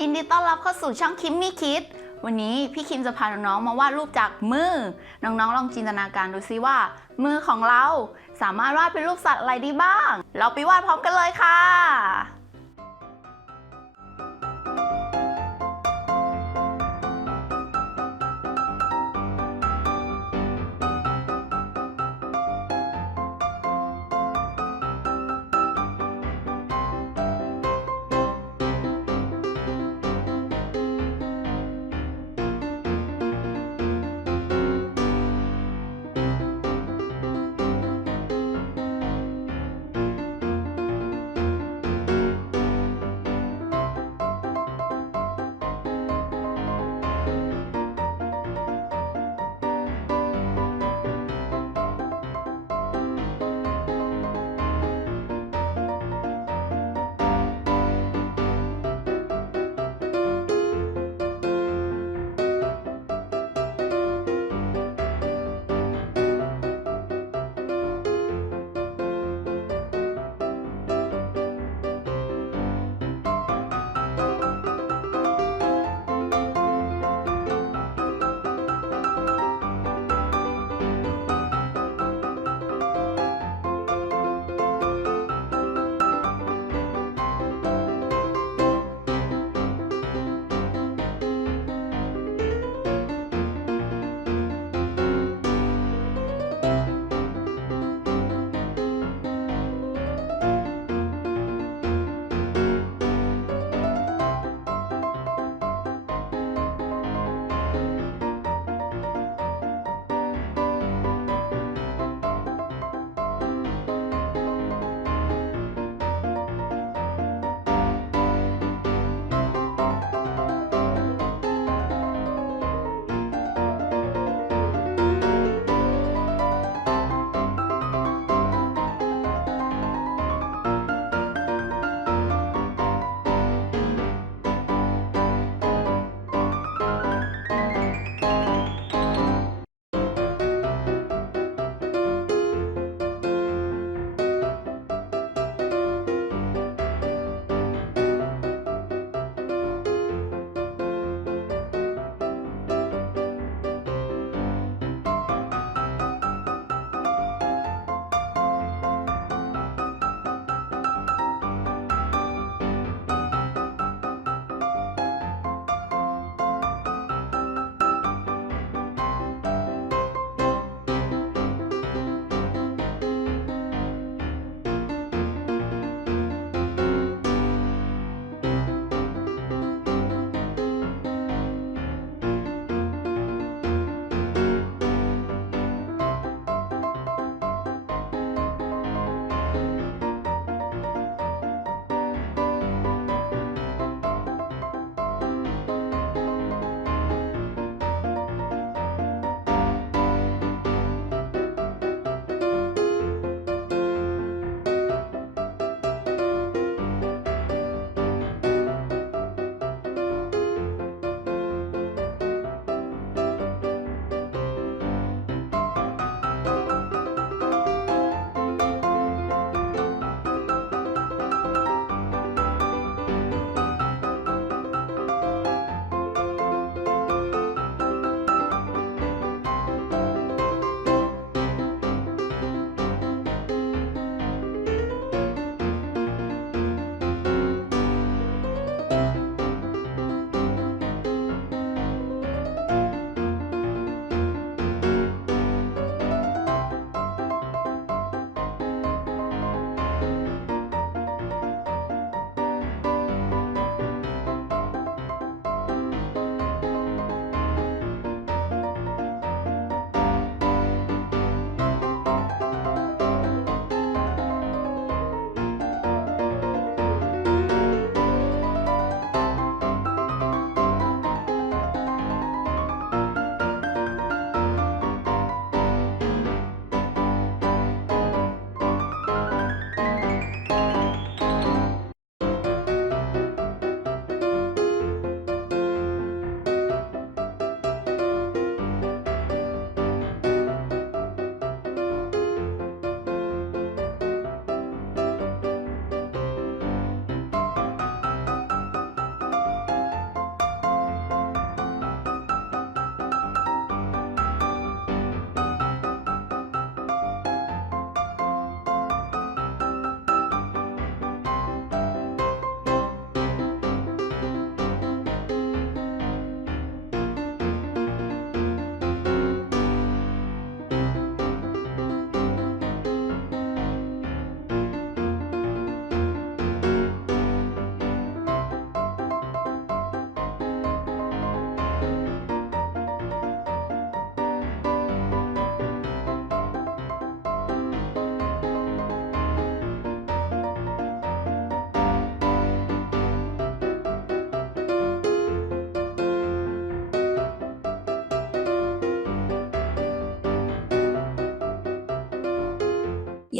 ยินดีต้อนรับเข้าสู่ช่องคิมมี่คิดวันนี้พี่คิมจะพาน้องๆมาวาดรูปจากมือน้องๆลองจินตนาการดูซิว่ามือของเราสามารถวาดเป็นรูปสัตว์อะไรได้บ้างเราไปวาดพร้อมกันเลยค่ะ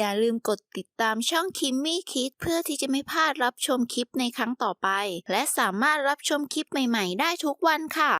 อย่าลืมกดติดตามช่องคิมมี่คิดเพื่อที่จะไม่พลาดรับชมคลิปในครั้งต่อไปและสามารถรับชมคลิปใหม่ๆได้ทุกวันค่ะ